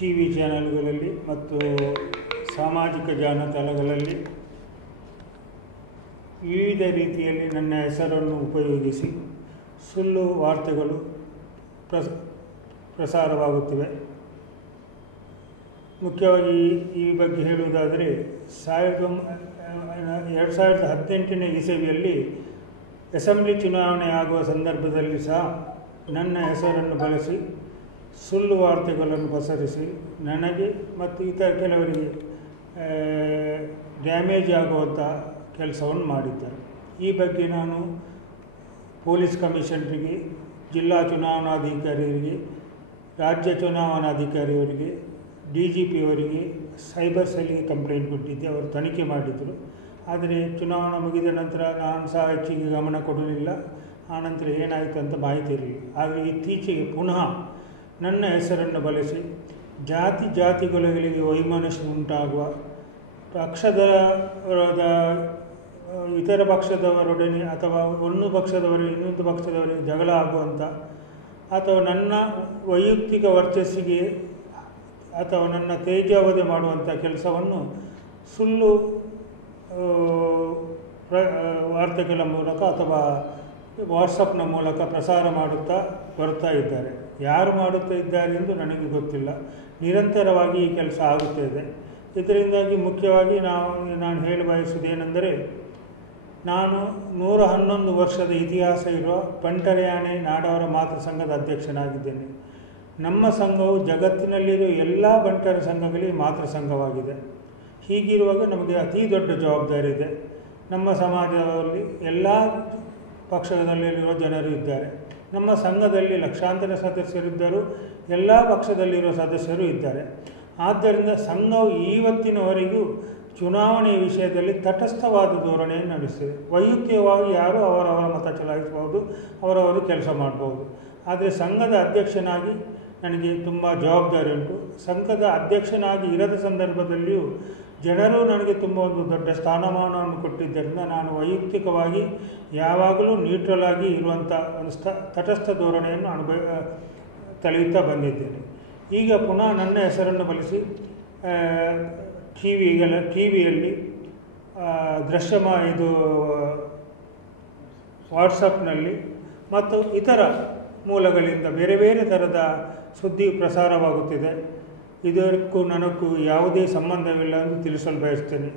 T V ಚಾನಲ್ಗಳಲ್ಲಿ ಮತ್ತು ಸಾಮಾಜಿಕ ಜಾಲತಾಣಗಳಲ್ಲಿ ವಿವಿಧ ರೀತಿಯಲ್ಲಿ ನನ್ನ ಹೆಸರನ್ನು ಉಪಯೋಗಿಸಿ ಸುಳ್ಳು ವಾರ್ತೆಗಳು ಪ್ರಸ, ಪ್ರಸಾರವಾಗುತ್ತಿವೆ. ಮುಖ್ಯವಾಗಿ ಈ- ಬಗ್ಗೆ ಹೇಳುವುದಾದರೆ, ಸಾವಿರದ ಎರಡು ಸಾವಿರದ ಹದಿನೆಂಟನೇ ಇಸವಿಯಲ್ಲಿ ಅಸೆಂಬ್ಲಿ ಚುನಾವಣೆ ಆಗುವ ಸಂದರ್ಭದಲ್ಲಿ ಸಹ ನನ್ನ ಹೆಸರನ್ನು ಬಳಸಿ ಸುಳ್ಳು ವಾರ್ತೆಗಳನ್ನು ಪಸರಿಸಿ ನನಗೆ ಮತ್ತು ಇತರ ಕೆಲವರಿಗೆ ಡ್ಯಾಮೇಜ್ ಆಗುವಂಥ ಕೆಲಸವನ್ನು ಮಾಡಿದ್ದಾರೆ. ಈ ಬಗ್ಗೆ ನಾನು ಪೊಲೀಸ್ ಕಮಿಷನರಿಗೆ, ಜಿಲ್ಲಾ ಚುನಾವಣಾಧಿಕಾರಿಯವರಿಗೆ ರಾಜ್ಯ ಚುನಾವಣಾಧಿಕಾರಿಯವರಿಗೆ, ಡಿ ಜಿ ಪಿಯವರಿಗೆ ಸೈಬರ್ ಸೆಲ್ಗೆ ಕಂಪ್ಲೇಂಟ್ ಕೊಟ್ಟಿದ್ದೆ. ಅವರು ತನಿಖೆ ಮಾಡಿದರು. ಆದರೆ ಚುನಾವಣೆ ಮುಗಿದ ನಂತರ ನಾನು ಸಹ ಹೆಚ್ಚಿಗೆ ಗಮನ ಕೊಡಲಿಲ್ಲ. ಆನಂತರ ಏನಾಯಿತು ಅಂತ ಮಾಹಿತಿ ಇರಲಿಲ್ಲ. ಆದರೆ ಇತ್ತೀಚೆಗೆ ಪುನಃ ನನ್ನ ಹೆಸರನ್ನು ಬಳಸಿ. ಜಾತಿ ಜಾತಿಗಳಿಗೆ ವೈಮನಸ್ಸು ಉಂಟಾಗುವ ಪಕ್ಷದ ಇತರ ಪಕ್ಷದವರೊಡನೆ ಅಥವಾ ಒಂದು ಪಕ್ಷದವರು ಇನ್ನೊಂದು ಪಕ್ಷದವರಿಗೆ ಜಗಳ ಆಗುವಂಥ ಅಥವಾ ನನ್ನ ವೈಯಕ್ತಿಕ ವರ್ಚಸ್ಸಿಗೆ ಅಥವಾ ನನ್ನ ತೇಜಾವಧಿ ಮಾಡುವಂಥ ಕೆಲಸವನ್ನು ಸುಳ್ಳು ವಾರ್ತೆಗಳ ಮೂಲಕ ಅಥವಾ ವಾಟ್ಸಪ್ನ ಮೂಲಕ ಪ್ರಸಾರ ಮಾಡುತ್ತಾ ಬರ್ತಾ ಇದ್ದಾರೆ. ಯಾರು ಮಾಡುತ್ತಾ ಇದ್ದಾರೆ ಎಂದು ನನಗೆ ಗೊತ್ತಿಲ್ಲ. ನಿರಂತರವಾಗಿ ಈ ಕೆಲಸ ಆಗುತ್ತಿದೆ ಇದರಿಂದಾಗಿ ಮುಖ್ಯವಾಗಿ ನಾವು, ನಾನು ಹೇಳ ಬಯಸುವುದೇನೆಂದರೆ, ನಾನು ನೂರ ಹನ್ನೊಂದು ವರ್ಷದ ಇತಿಹಾಸ ಇರುವ ಪಂಟರಯಾಣೆ ನಾಡವರ ಮಾತೃ ಸಂಘದ ಅಧ್ಯಕ್ಷನಾಗಿದ್ದೇನೆ. ನಮ್ಮ ಸಂಘವು ಜಗತ್ತಿನಲ್ಲಿರುವ ಎಲ್ಲ ಬಂಟರ ಸಂಘಗಳಿಗೆ ಮಾತೃ ಸಂಘವಾಗಿದೆ. ಹೀಗಿರುವಾಗ ನಮಗೆ ಅತಿ ದೊಡ್ಡ ಜವಾಬ್ದಾರಿ ಇದೆ. ನಮ್ಮ ಸಮಾಜದಲ್ಲಿ ಎಲ್ಲ ಪಕ್ಷದಲ್ಲಿರುವ ಜನರು ಇದ್ದಾರೆ. ನಮ್ಮ ಸಂಘದಲ್ಲಿ ಲಕ್ಷಾಂತರ ಸದಸ್ಯರಿದ್ದರೂ ಎಲ್ಲ ಪಕ್ಷದಲ್ಲಿರುವ ಸದಸ್ಯರು ಇದ್ದಾರೆ. ಆದ್ದರಿಂದ ಸಂಘವು ಇವತ್ತಿನವರೆಗೂ ಚುನಾವಣೆಯ ವಿಷಯದಲ್ಲಿ ತಟಸ್ಥವಾದ ಧೋರಣೆಯನ್ನು ನಡೆಸಿದೆ. ವೈಯಕ್ತಿಕವಾಗಿ ಯಾರು ಅವರವರ ಮತ ಚಲಾಯಿಸಬಹುದು, ಅವರವರು ಕೆಲಸ ಮಾಡಬಹುದು. ಆದರೆ ಸಂಘದ ಅಧ್ಯಕ್ಷನಾಗಿ ನನಗೆ ತುಂಬ ಜವಾಬ್ದಾರಿ ಉಂಟು. ಸಂಘದ ಅಧ್ಯಕ್ಷನಾಗಿ ಇರದ ಸಂದರ್ಭದಲ್ಲಿಯೂ ಜನರು ನನಗೆ ತುಂಬ ಒಂದು ದೊಡ್ಡ ಸ್ಥಾನಮಾನವನ್ನು ಕೊಟ್ಟಿದ್ದರಿಂದ ನಾನು ವೈಯಕ್ತಿಕವಾಗಿ ಯಾವಾಗಲೂ ನ್ಯೂಟ್ರಲ್ ಆಗಿ ಇರುವಂಥ ಒಂದು ಸ್ಥ, ತಟಸ್ಥ ಧೋರಣೆಯನ್ನು ಅನುಭವ ತಳೆಯುತ್ತಾ ಬಂದಿದ್ದೇನೆ. ಈಗ ಪುನಃ ನನ್ನ ಹೆಸರನ್ನು ಬಳಸಿ ಟಿ ವಿಗಳ ಟಿ ವಿಯಲ್ಲಿ ದೃಶ್ಯಮ ಇದು, ವಾಟ್ಸಪ್ನಲ್ಲಿ ಮತ್ತು ಇತರ ಮೂಲಗಳಿಂದ ಬೇರೆ ಬೇರೆ ಥರದ ಸುದ್ದಿ ಪ್ರಸಾರವಾಗುತ್ತಿದೆ. ಇದಕ್ಕೂ ನನಗೂ ಯಾವುದೇ ಸಂಬಂಧವಿಲ್ಲ ಎಂದು ತಿಳಿಸಲು ಬಯಸ್ತೇನೆ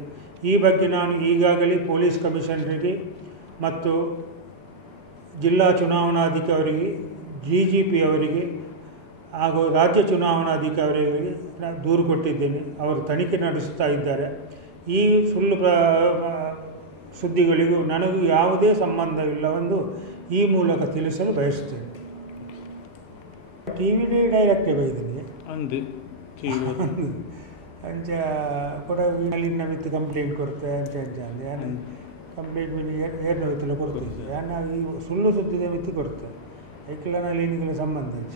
ಈ ಬಗ್ಗೆ ನಾನು ಈಗಾಗಲೇ ಪೊಲೀಸ್ ಕಮಿಷನರಿಗೆ ಮತ್ತು ಜಿಲ್ಲಾ ಚುನಾವಣಾಧಿಕಾರಿಗೆ ಜಿ ಜಿ ಪಿ ಅವರಿಗೆ ಹಾಗೂ ರಾಜ್ಯ ಚುನಾವಣಾಧಿಕಾರಿಗಳಿಗೆ ದೂರು ಕೊಟ್ಟಿದ್ದೇನೆ. ಅವರು ತನಿಖೆ ನಡೆಸುತ್ತಾ ಇದ್ದಾರೆ. ಈ ಸುಳ್ಳು ಪ್ರ, ಸುದ್ದಿಗಳಿಗೂ ನನಗೂ ಯಾವುದೇ ಸಂಬಂಧವಿಲ್ಲವೆಂದು ಈ ಮೂಲಕ ತಿಳಿಸಲು ಬಯಸುತ್ತೇನೆ. ಟಿ ಡೈರೆಕ್ಟ್ ಡೈರೆಕ್ಟೇ ಬೈದಿನಿ ಅಂದು ಅಂಚ ಕೂಡ ಮಿತ್ತು ಕಂಪ್ಲೇಂಟ್ ಕೊಡ್ತೆ ಅಂಚ ಅಂಚ ಅಂದೆ. ಯಾನು ಕಂಪ್ಲೇಂಟ್ ಮೇಲೆ ಏರ್ನ ವಿತ್ತಲ ಕೊಡ್ತೀವಿ ಯಾನ ಈ ಸುಳ್ಳು ಸುದ್ದಿದೆ ಮಿತ್ತು ಕೊಡ್ತೆ. ಐಕ್ಲನಲ್ಲಿ ಸಂಬಂಧ ಅಂಚ